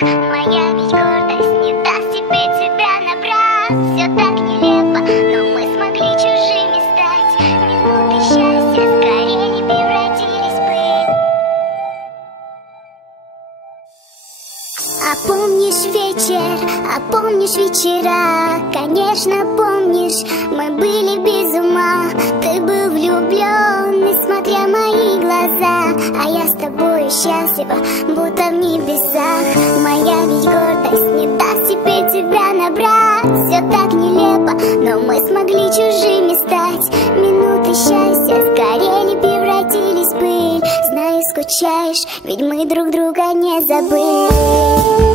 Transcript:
Моя ведь гордость не даст тебе тебя набрать. Все так нелепо, но мы смогли чужими стать. Минуты счастья скорее не превратились в пыль. А помнишь вечер, а помнишь вечера? Конечно помнишь, мы были без ума. Ты был влюблен, несмотря мои глаза. А я с тобой счастлива, будто в небесах. Моя ведь гордость не даст тебе тебя набрать. Все так нелепо, но мы смогли чужими стать. Минуты счастья скорее не превратились в пыль. Знаю, скучаешь, ведь мы друг друга не забыли.